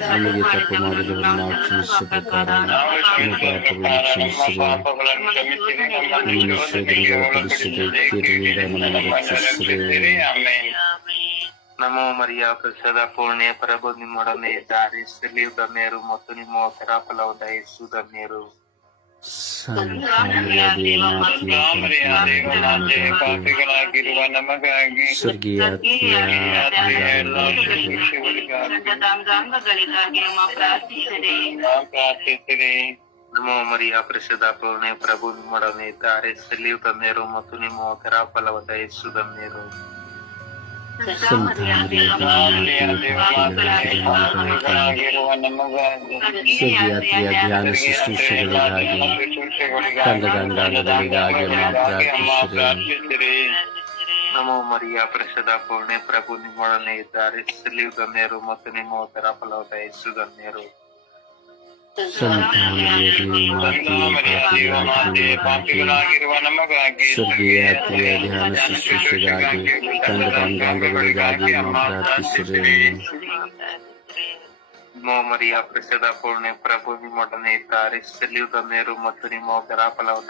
ನಮಗೆ ತಪ್ಪು ಮಾಡಿದವರು ನಾವು ಕ್ಷಮಿಸಿದ ಪ್ರಕಾರ ನಮ್ಮ ಪಾಪಗಳನ್ನು ಕ್ಷಮಿಸಿರಿ ಪಾಪಗಳನ್ನು ಕ್ಷಮಿಸಿರಿ ನಮ್ಮನ್ನು ಶೋಧನೆಗೆ ಒಳಪಡಿಸದೆ ಕೀರಿನಿಂದ ನಮ್ಮನ್ನು ರಕ್ಷಿಸಿರಿ ಆಮೆನ್. ನಮೋ ಮರಿಯ ಪ್ರಸಾದ ಪೂರ್ಣೆ ಪ್ರಭು ನಿಮ್ಮೊಡನೆ ಇದ್ದಾರೆ ಸ್ತ್ರೀಯು ಧನ್ಯರು ಮತ್ತು ನಿಮ್ಮ ಉತ್ತರ ಫಲವಾದ ಯೇಸು ಧನ್ಯರು ಸಂತ ಮರಿಯದೇ ಮಾತೆ ಪಾಪಿಗಳಾಗಿರುವ ನಮಗಾಗಿ ಸ್ವರ್ಗೀಯ ಅಂಗಾಂಗಗಳಿಗಾಗಿ ಅಮ್ಮ ಪ್ರಾರ್ಥಿಸಿರಿ ಪ್ರಾರ್ಥಿಸಿರಿ ನಮೋ ಮರಿಯ ಪ್ರಸಾದ ಪೂರ್ಣೆ ಪ್ರಭು ನಿಮ್ಮೊಡನೆ ಇದ್ದಾರೆ ಸ್ತ್ರೀಯು ಧನ್ಯರು ಮತ್ತು ನಿಮ್ಮ ಉತ್ತರ ಫಲವಾದ ಯೇಸು ಧನ್ಯರು ಸಂತ ಮರಿಯದೇ ಮಾತೆ ಪಾಪಿಗಳಾಗಿರುವ ನಮಗಾಗಿ ಸ್ವರ್ಗೀಯಾತ್ರಿಯ ಧ್ಯಾನ ಶುಶ್ರೂಷೆಗಳಿಗಾಗಿ ತಂಡದ ಅಂಗಾಂಗಗಳಿಗಾಗಿ ಮಾ ಪ್ರಾರ್ಥಿಸಿರಿ ನಮೋ ಮರಿಯ ಪ್ರಸಾದ ಪೂರ್ಣೆ ಪ್ರಭು ನಿಮ್ಮೊಡನೆ ಇದ್ದಾರೆ ಸ್ತ್ರೀಯು ಧನ್ಯರು ಮತ್ತು ನಿಮ್ಮ ಉತ್ತರ ಫಲವಾದ ಹೆಚ್ಚು ಧನ್ಯರು ಸಂತ ಮರಿಯದೇ ಮಾತೆ ಪಾಪಿಗಳಾಗಿರುವ ನಮಗಾಗಿ ಸ್ವರ್ಗೀಯಾತ್ರಿಯ ಧ್ಯಾನ ಶುಶ್ರೂಷೆಗಾಗಿ ತಂಡದ ಅಂಗಾಂಗಗಳಿಗಾಗಿ ಮಾ ಪ್ರಾರ್ಥಿಸಿರಿ ನಮೋ ಮರಿಯ ಪ್ರಸಾದ ಪೂರ್ಣೆ ಪ್ರಭು ನಿಮ್ಮೊಡನೆ ಇದ್ದಾರೆ ಸ್ತ್ರೀಯು ಧನ್ಯರು ಮತ್ತು ನಿಮ್ಮ ಉತ್ತರ ಫಲವಾದ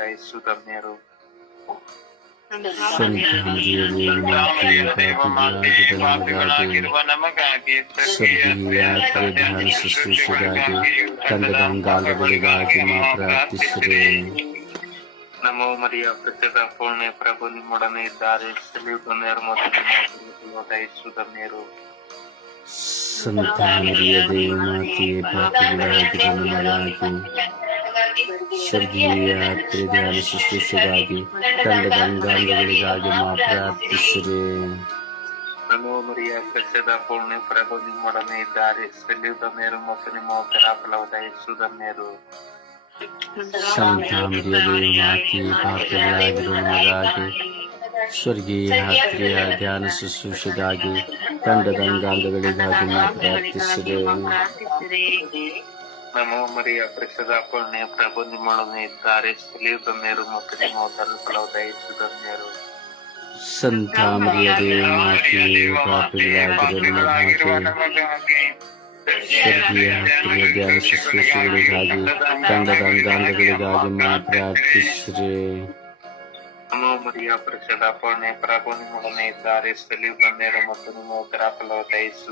ಯೇಸು ಧನ್ಯರು ಸಂತ ಮರಿಯದೇ ಮಾತೆ ಪಾಪಿಗಳಾಗಿರುವ ನಮಗಾಗಿ ಸ್ವರ್ಗೀಯ ಧ್ಯಾನ ಶುಶ್ರೂಷೆಗಾಗಿ ತಂಡದ ಅಂಗಾಂಗಗಳಿಗಾಗಿ ಮಾ ಪ್ರಾರ್ಥಿಸಿರಿ ನಮೋ ಮರಿಯ ಪ್ರಸಾದ ಪೂರ್ಣೆ ಪ್ರಭು ನಿಮ್ಮೊಡನೆ ಇದ್ದಾರೆ ಸ್ತ್ರೀಯು ಧನ್ಯರು ಮತ್ತು ನಿಮ್ಮ ಉತ್ತರ ಫಲವಾದ ಯೇಸು ಧನ್ಯರು ಸಂತ ಮರಿಯದೇ ಮಾತೆ ಪಾಪಿಗಳಾಗಿರುವ ನಮಗಾಗಿ ಸ್ವರ್ಗೀಯ ಧ್ಯಾನ ಶುಶ್ರೂಷೆಗಾಗಿ ತಂಡದ ಅಂಗಾಂಗಗಳಿಗಾಗಿ ಮಾ ಪ್ರಾರ್ಥಿಸಿರಿ ನಮೋ ಮರಿಯ ಪ್ರಸಾದ ಪೂರ್ಣೆ ಪ್ರಭು ನಿಮ್ಮೊಡನೆ ಇದ್ದಾರೆ ಸ್ತ್ರೀಯು ಧನ್ಯರು ಮತ್ತು ನಿಮ್ಮ ಉತ್ತರ ಫಲವಾದ ಯೇಸು ಧನ್ಯರು ಸಂತ ಮರಿಯದೇ ಮಾತೆ ಪಾಪಿಗಳಾಗಿರುವ ನಮಗಾಗಿ ಸ್ವರ್ಗೀಯ ಹತ್ತಿರ ಧ್ಯಾನ ಶುಶ್ರೂಷೆಗಾಗಿ ತಂಡದ ಅಂಗಾಂಗಗಳಿಗಾಗಿ ಮಾ ಪ್ರಾರ್ಥಿಸಿರಿ ನಮೋ ಮರಿಯ ಪ್ರಸಾದ ಪೂರ್ಣೆ ಪ್ರಭು ನಿಮ್ಮೊಡನೆ ಇದ್ದಾರೆ ಸ್ತ್ರೀಯು ಧನ್ಯರು ಮತ್ತು ನಿಮ್ಮ ಉತ್ತರ ಫಲವಾದ ಯೇಸು ಧನ್ಯರು ಸಂತ ಮರಿಯದೇ ಮಾತೆ ಪಾಪಿಗಳಾಗಿರುವ ನಮಗಾಗಿ ಸ್ವರ್ಗೀಯ ಹತ್ತಿರ ಧ್ಯಾನ ಶುಶ್ರೂಷೆಗಳಿಗಾಗಿ ತಂಡದ ಅಂಗಾಂಗಗಳಿಗಾಗಿ ಮಾ ಪ್ರಾರ್ಥಿಸಿರಿ ನಮೋ ಮರಿಯ ಪ್ರಸಾದ ಪೂರ್ಣೆ ಪ್ರಭು ನಿಮ್ಮೊಡನೆ ಇದ್ದಾರೆ ಸ್ತ್ರೀಯು ಧನ್ಯರು ಮತ್ತು ನಿಮ್ಮ ಉತ್ತರ ಫಲವಾದ ಯೇಸು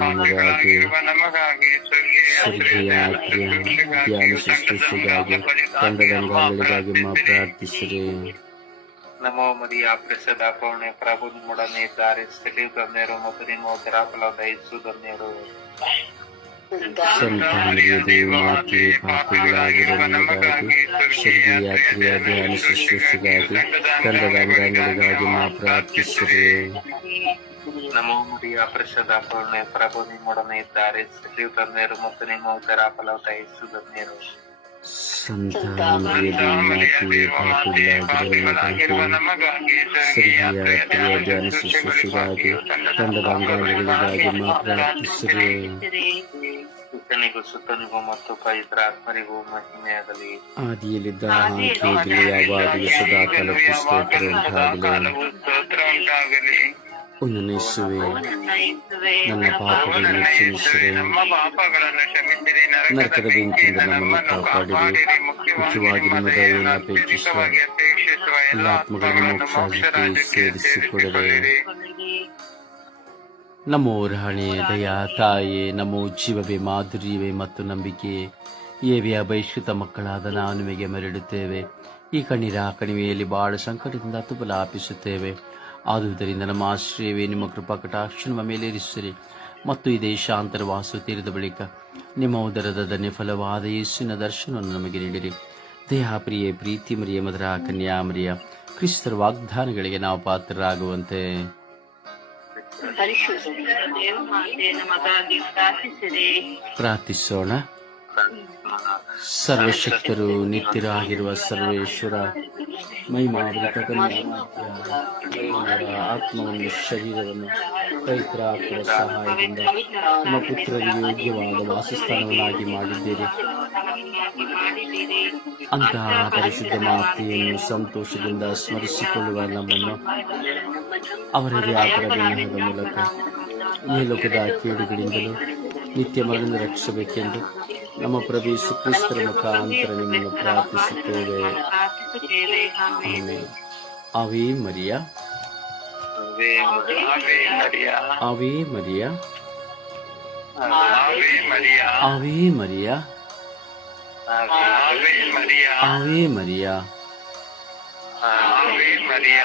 ಪಾಪಿಗಳಾಗಿರುವ ನಮಗಾಗಿ ಪ್ರಾರ್ಥಿಸಿರಿ. ನಮೋ ಮರಿಯ ಪ್ರಸದ ಪೌರ್ಣೆ ಪ್ರಭು ನಿಮ್ಮೊಡನೆ ಇದ್ದಾರೆ ಸ್ತ್ರೀ ಧನ್ಯರು ಮತ್ತು ನಿಮ್ಮ ಉದರ ಫಲದ ಯೇಸು ಸಂತಾನ ದೇವ ಮಾತೆ ಪಾಪಿಗಳಾಗಿರುವ ನಮಗಾಗಿ ಸ್ವರ್ಗೀಯ ಕ್ರಿಯಾ ಧ್ಯಾನ ಶುಶ್ರೂಷೆಗಾಗಿ ಕಂಡದಂಗಗಳಿಗಾಗಿ ಮಾ ಪ್ರಾರ್ಥಿಸಿರಿ. ನಮೋ ಮರಿಯ ಪ್ರಸದ ಪ್ರಭು, ನಿಮ್ಮೊಡನೆ ಇದ್ದಾರೆ. ಸ್ತ್ರೀ ತಂದೆಯರು ಮತ್ತು ನಿಮ್ಮ ಫಲದ ಯೇಸು ಧನ್ಯರು ಸಂತಾನ ಮರಿಯದೇ ಮಾತೆ ಪಾಪಿಗಳಾಗಿರುವ ನಮಗಾಗಿ ಸ್ವರ್ಗೀಯ ಕ್ರಿಯಾ ಧ್ಯಾನ ಶುಶ್ರೂಷೆಗಾಗಿ ಕಂಡದಂಗಗಳಿಗಾಗಿ ಮಾ ಪ್ರಾರ್ಥಿಸಿರಿ ಸುತ್ತನಿಗೂ ಸುತ್ತನಿಗೂ ಮತ್ತು ಪವಿತ್ರ ಆತ್ಮರಿಗೂ ಮಹಿಮೆಯಾಗಲಿ ಆದಿಯಲ್ಲಿದ್ದ ಯಾವಾಗಲೂ ಸದಾ ಕಾಲಕ್ಕೂ ಸ್ತೋತ್ರ ಉಂಟಾಗಲಿ ಉನ್ನಯಿಸುವೆ ಯೇಸುವೆ ನನ್ನ ಪಾಪಗಳನ್ನು ಕ್ಷಮಿಸಿರಿ. ನರಕದ ಬೆಂಕಿಯಿಂದ ನಮ್ಮನ್ನು ಕಾಪಾಡಿರಿ. ಮುಖ್ಯವಾಗಿ ನಿಮ್ಮ ದಯೆಯನ್ನು ಅಪೇಕ್ಷಿಸುವ ಎಲ್ಲ ಆತ್ಮಗಳನ್ನು ಮೋಕ್ಷಕ್ಕೆ ಸೇರಿಸಿಕೊಡಿರಿ ನಮೋ ರಾಣೆ ದಯಾ ತಾಯೇ ನಮೋ ಜೀವವೇ ಮಾಧುರ್ಯವೇ ಮತ್ತು ನಂಬಿಕೆ. ಏವಿಯ ಬಹಿಷ್ಕೃತ ಮಕ್ಕಳಾದ ನಾನು ನಿಮಗೆ ಮರಡುತ್ತೇವೆ ಈ ಕಣ್ಣೀರ ಕಣಿವೆಯಲ್ಲಿ ಬಹಳ ಸಂಕಟದಿಂದ ತುಬಲಾಪಿಸುತ್ತೇವೆ. ಆದುದರಿಂದ ನಮ್ಮ ಆಶ್ರಯವೇ ನಿಮ್ಮ ಕೃಪಾ ಕಟಾಕ್ಷ ನಮ್ಮ ಮೇಲೆ ಇರಿಸಿರಿ. ಮತ್ತು ಈ ದೇಶಾಂತರ ವಾಸು ತೀರಿದ ಬಳಿಕ ನಿಮ್ಮ ಉದರದ ಧನ್ಯ ಫಲವಾದ ಯೇಸುವಿನ ದರ್ಶನವನ್ನು ನಮಗೆ ನೀಡಿರಿ. ದೇಹಾಪ್ರಿಯೆ ಪ್ರೀತಿ ಮರಿಯ ಮದರ ಕನ್ಯಾ ಮರಿಯ ಕ್ರಿಸ್ತರ ವಾಗ್ದಾನಗಳಿಗೆ ನಾವು ಪಾತ್ರರಾಗುವಂತೆ. ಪ್ರಾರ್ಥಿಸೋಣ. ಸರ್ವಶಕ್ತರು ನಿತ್ಯರಾಗಿರುವ ಸರ್ವೇಶ್ವರ ಮೈಮಾವೃತ ಕನ್ಯಾ ಆತ್ಮವನ್ನು, ಶರೀರವನ್ನು ಪವಿತ್ರ ಆತ್ಮದ ಸಹಾಯದಿಂದ ನಮ್ಮ ಪುತ್ರರಿಗೆ ಯೋಗ್ಯವಾದ ವಾಸಸ್ಥಾನವನ್ನಾಗಿ ಮಾಡಿದ್ದೀರಿ. ಅಂತಹ ಪರಿಶುದ್ಧ ಮಾತೆಯನ್ನು ಸಂತೋಷದಿಂದ ಸ್ಮರಿಸಿಕೊಳ್ಳುವ ನಮ್ಮನ್ನು ಅವರಿಗೆ ಆತರ ವಿನಯದ ಮೂಲಕ ಈ ಲೋಕದ ಕೇಡುಗಳಿಂದಲೂ ನಿತ್ಯ ರಕ್ಷಿಸಬೇಕೆಂದು ನಮ್ಮ ಪ್ರವೇಶ ಕ್ರಿಸ್ತರ ಮುಖಾಂತರ ನಿಮ್ಮನ್ನು ಪ್ರಾರ್ಥಿಸುತ್ತೇವೆ ಪ್ರಾರ್ಥಿಸುತ್ತೇವೆ ಆಮೆನ್. ಆಮೇಲೆ ಅವೇ ಮರಿಯ ಆವೆ ಮರಿಯ ಅವೇ ಮರಿಯ ಆವೆ ಮರಿಯ ಅವೇ ಮರಿಯ ಆವೆ ಮರಿಯ ಅವೇ ಮರಿಯ ಆವೆ ಮರಿಯ